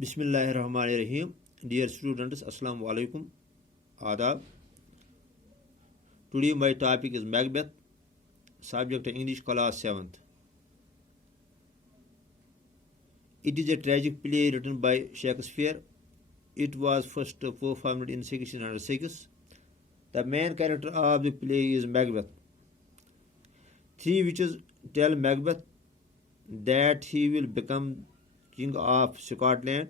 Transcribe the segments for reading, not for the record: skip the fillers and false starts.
Bismillahirrahmanirrahim. Dear students, Assalamu alaikum. Adab. Today my topic is Macbeth, subject English class 7th. It is a tragic play written by Shakespeare. It was first performed in 1606. The main character of the play is Macbeth. Three witches tell Macbeth that he will become King of Scotland.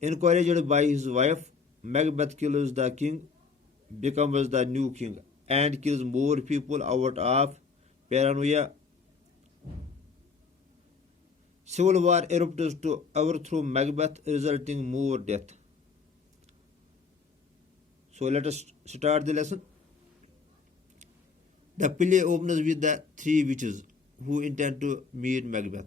Encouraged by his wife, Macbeth kills the king, becomes the new king, and kills more people out of paranoia. Civil war erupts to overthrow Macbeth, resulting more death. So let us start the lesson. The play opens with the three witches who intend to meet Macbeth.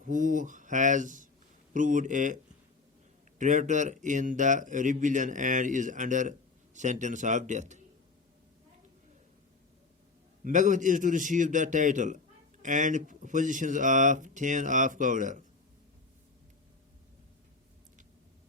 who has proved a traitor in the rebellion and is under sentence of death. Macbeth is to receive the title and positions of Thane of Cawdor.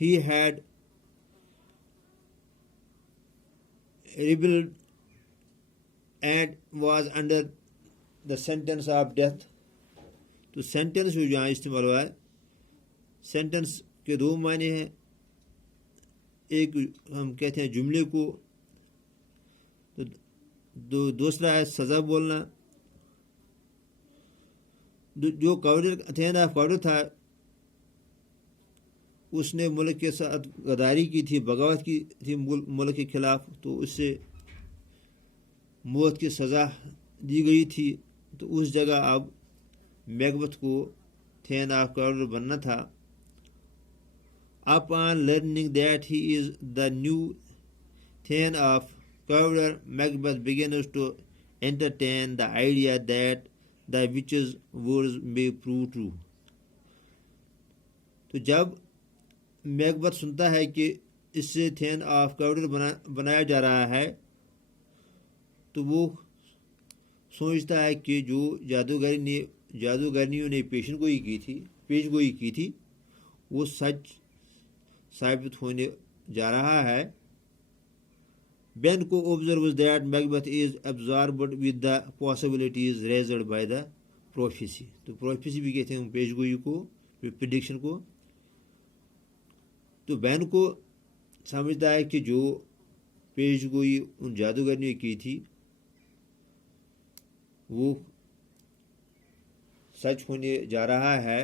He had rebelled and was under the sentence of death. تو sentence جو جہاں استعمال ہوا ہے، sentence کے دو معنی ہیں. ایک ہم کہتے ہیں جملے کو، تو دوسرا ہے سزا بولنا. جو تھین آف کاؤڈر تھا اس نے ملک کے ساتھ غداری کی تھی، بغاوت کی تھی ملک کے خلاف، تو اس سے موت کی سزا دی گئی تھی. تو اس جگہ اب میگبتھ کو تھین آف کاؤڈر بننا تھا. Upon learning that he is the new Thane of Cawdor, Macbeth begins to entertain the idea that the witch's words may prove true. تو جب میگبتھ سنتا ہے کہ اس سے تھین آف کاؤڈر بنایا جا رہا ہے، تو وہ سوچتا ہے کہ جو جادوگرنیوں نے پیشن گوئی کی تھی وہ سچ ثابت ہونے جا رہا ہے. Ben co observes that Macbeth is absorbed with the possibilities raised by the prophecy. تو prophecy بھی کہتے ہیں پیش گوئی کو، پریڈکشن کو. تو بین کو سمجھتا ہے کہ جو پیش گوئی ان جادوگر نے کی تھی وہ سچ ہونے جا رہا ہے.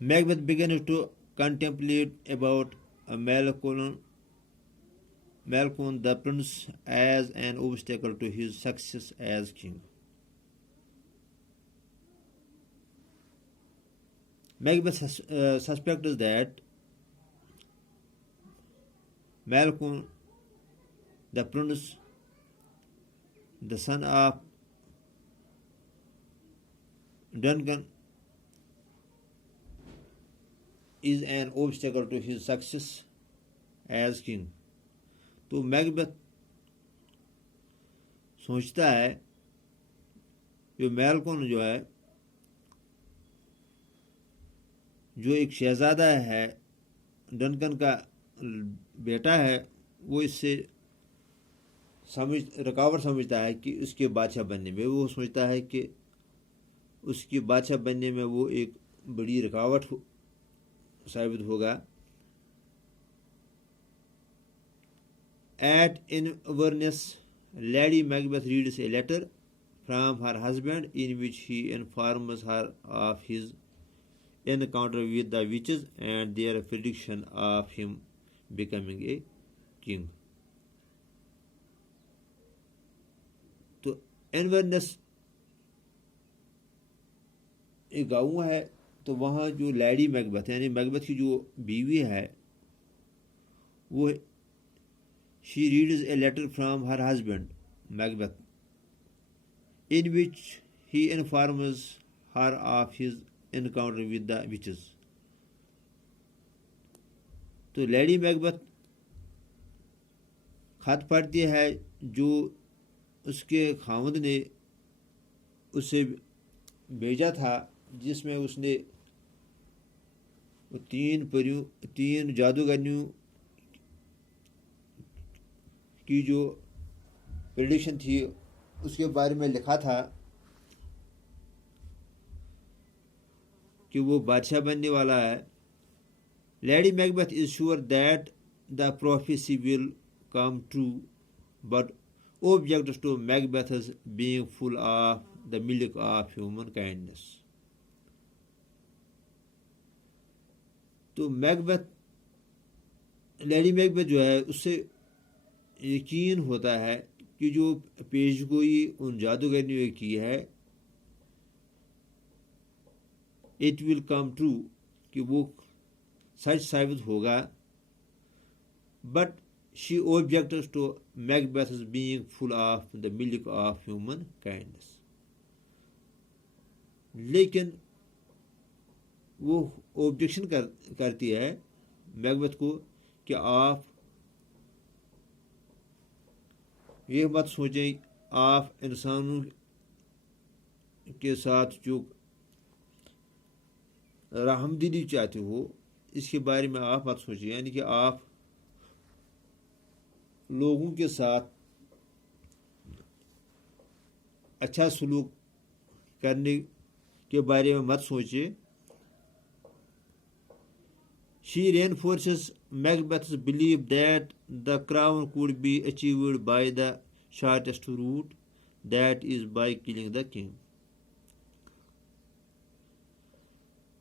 Macbeth begins to contemplate about Malcolm the prince as an obstacle to his success as king. Macbeth suspects that Malcolm the prince, the son of Duncan, is an obstacle to his success as king. تو میگبتھ سوچتا ہے کہ میلکون جو ہے، جو ایک شہزادہ ہے، ڈنکن کا بیٹا ہے، وہ اس سے رکاوٹ سمجھتا ہے کہ اس کے بادشاہ بننے میں. وہ سمجھتا ہے کہ اس کی بادشاہ بننے میں وہ ایک بڑی رکاوٹ ثابت ہوگا. At Inverness, Lady Macbeth reads a letter from her husband in which he informs her of his encounter with the witches and their prediction of him becoming a king. تو Inverness ایک گاؤں ہے، تو وہاں جو لیڈی میگبتھ یعنی میگبتھ کی جو بیوی ہے وہ she reads a letter from her husband Macbeth in which he informs her of his encounter with the witches. تو لیڈی میگبتھ خط پڑھتی ہے جو اس کے خاوند نے اسے بھیجا تھا، جس میں اس نے تین جادوگرنیوں کی جو پریڈکشن تھی اس کے بارے میں لکھا تھا کہ وہ بادشاہ بننے والا ہے. Lady Macbeth is sure that the prophecy will come true but objects to Macbeth's being full of the milk of human kindness. تو لیڈی میگبتھ جو ہے اس سے یقین ہوتا ہے کہ جو پیش گوئی ان جادوگرنیوں نے کی ہے اٹ ول کم ٹرو، کہ وہ سچ ثابت ہوگا. But she objects to Macbeth's being full of the milk of human kindness. لیکن وہ اوبجیکشن کرتی ہے میکبتھ کو کہ آپ یہ مت سوچیں آپ انسانوں کے ساتھ جو رحم دلی چاہتے ہو اس کے بارے میں آپ مت سوچیں، یعنی کہ آپ لوگوں کے ساتھ اچھا سلوک کرنے کے بارے میں مت سوچیں۔ She reinforces Macbeth's belief that the crown could be achieved by the shortest route, that is by killing the king.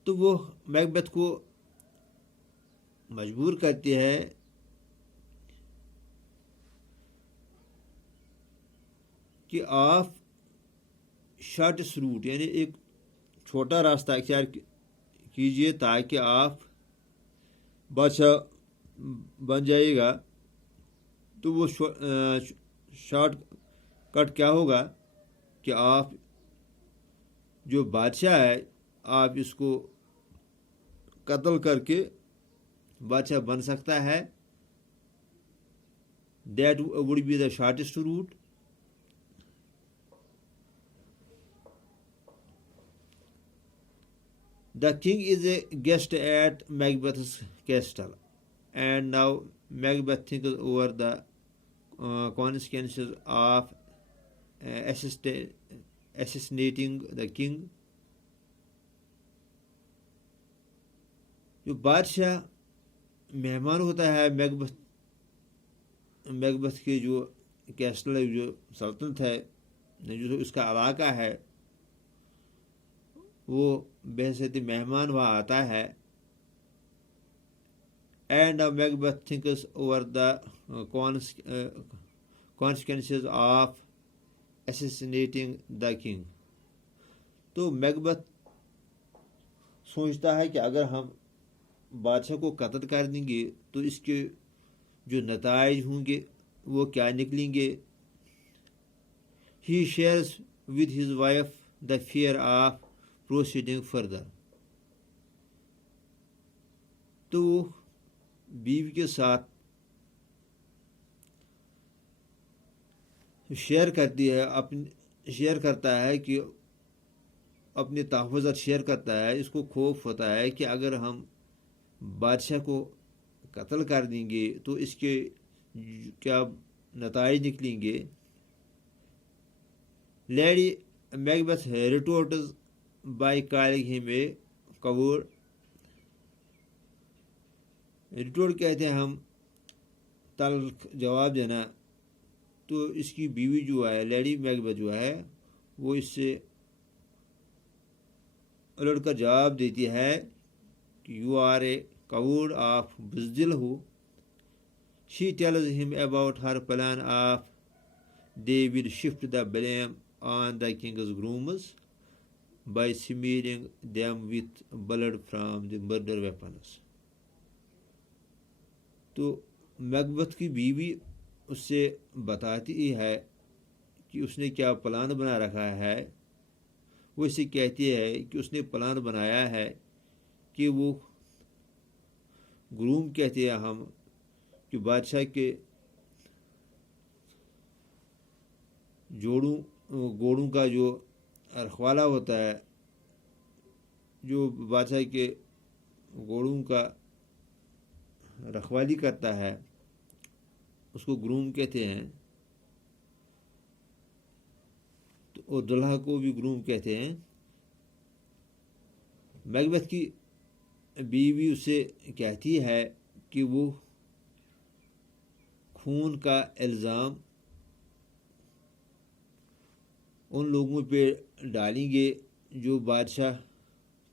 تو وہ میکبتھ کو مجبور کرتی ہے کہ آپ شارٹیسٹ روٹ یعنی ایک چھوٹا راستہ اختیار کیجیے تاکہ آپ بادشاہ بن جائے گا۔ تو وہ شارٹ کٹ کیا ہوگا کہ آپ جو بادشاہ ہے آپ اس کو قتل کر کے بادشاہ بن سکتا ہے۔ That would be the shortest route. The king is a guest at Macbeth's castle, and now Macbeth thinks over the consequences of assassinating the king. جو بادشاہ مہمان ہوتا ہے میکبتھ کے جو کیسٹل ہے، جو سلطنت ہے، جو اس کا علاقہ ہے، وہ بحیثیت مہمان وہاں آتا ہے۔ And Macbeth thinks over the consequences of assassinating the king. تو میکبتھ سوچتا ہے کہ اگر ہم بادشاہ کو قتل کر دیں گے تو اس کے جو نتائج ہوں گے وہ کیا نکلیں گے۔ He shares with his wife the fear of proceeding further. تو وہ بیوی کے ساتھ شیئر کرتا ہے کہ اپنے تحفظات شیئر کرتا ہے۔ اس کو خوف ہوتا ہے کہ اگر ہم بادشاہ کو قتل کر دیں گے تو اس کے کیا نتائج نکلیں گے۔ لیڈی میکبتھ ریٹورٹز بائی کالنگ ہم اے کورڈ۔ ریٹورٹ کہتے ہیں ہم تلخ جواب دینا۔ تو اس کی بیوی جو ہے لیڈی میکبتھ جو ہے وہ اس سے الٹ کر جواب دیتی ہے کہ یو آر اے کورڈ، آپ بزدل ہو۔ She tells him about her plan of they will shift the blame on the king's grooms by smearing them with blood from the murder weapons۔ تو میکبتھ کی بیوی اس سے بتاتی ہے کہ اس نے کیا پلان بنا رکھا ہے۔ وہ اسے کہتی ہے کہ اس نے پلان بنایا ہے کہ وہ گروم کہتے ہیں ہم کہ بادشاہ کے گوڑوں کا جو رکھوالا ہوتا ہے، جو بادشاہ کے گھوڑوں کا رکھوالی کرتا ہے، اس کو گروم کہتے ہیں۔ اور دلہا کو بھی گروم کہتے ہیں۔ میکبتھ کی بیوی اسے کہتی ہے کہ وہ خون کا الزام ان لوگوں پہ ڈالیں گے جو بادشاہ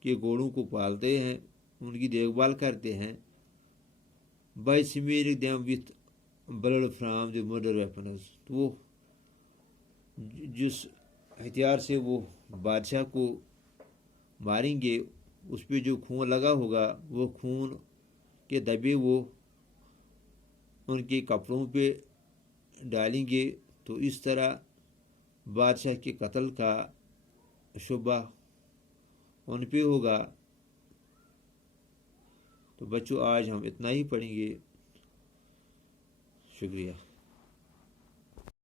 کے گھوڑوں کو پالتے ہیں، ان کی دیکھ بھال کرتے ہیں۔ By smearing them with blood from the murder weapons. تو وہ جس ہتھیار سے وہ بادشاہ کو ماریں گے اس پہ جو خون لگا ہوگا وہ خون کے دبے وہ ان کے کپڑوں پہ ڈالیں گے۔ تو اس طرح بادشاہ کے قتل کا شبہ ان پہ ہوگا. تو بچوں آج ہم اتنا ہی پڑھیں گے. شکریہ.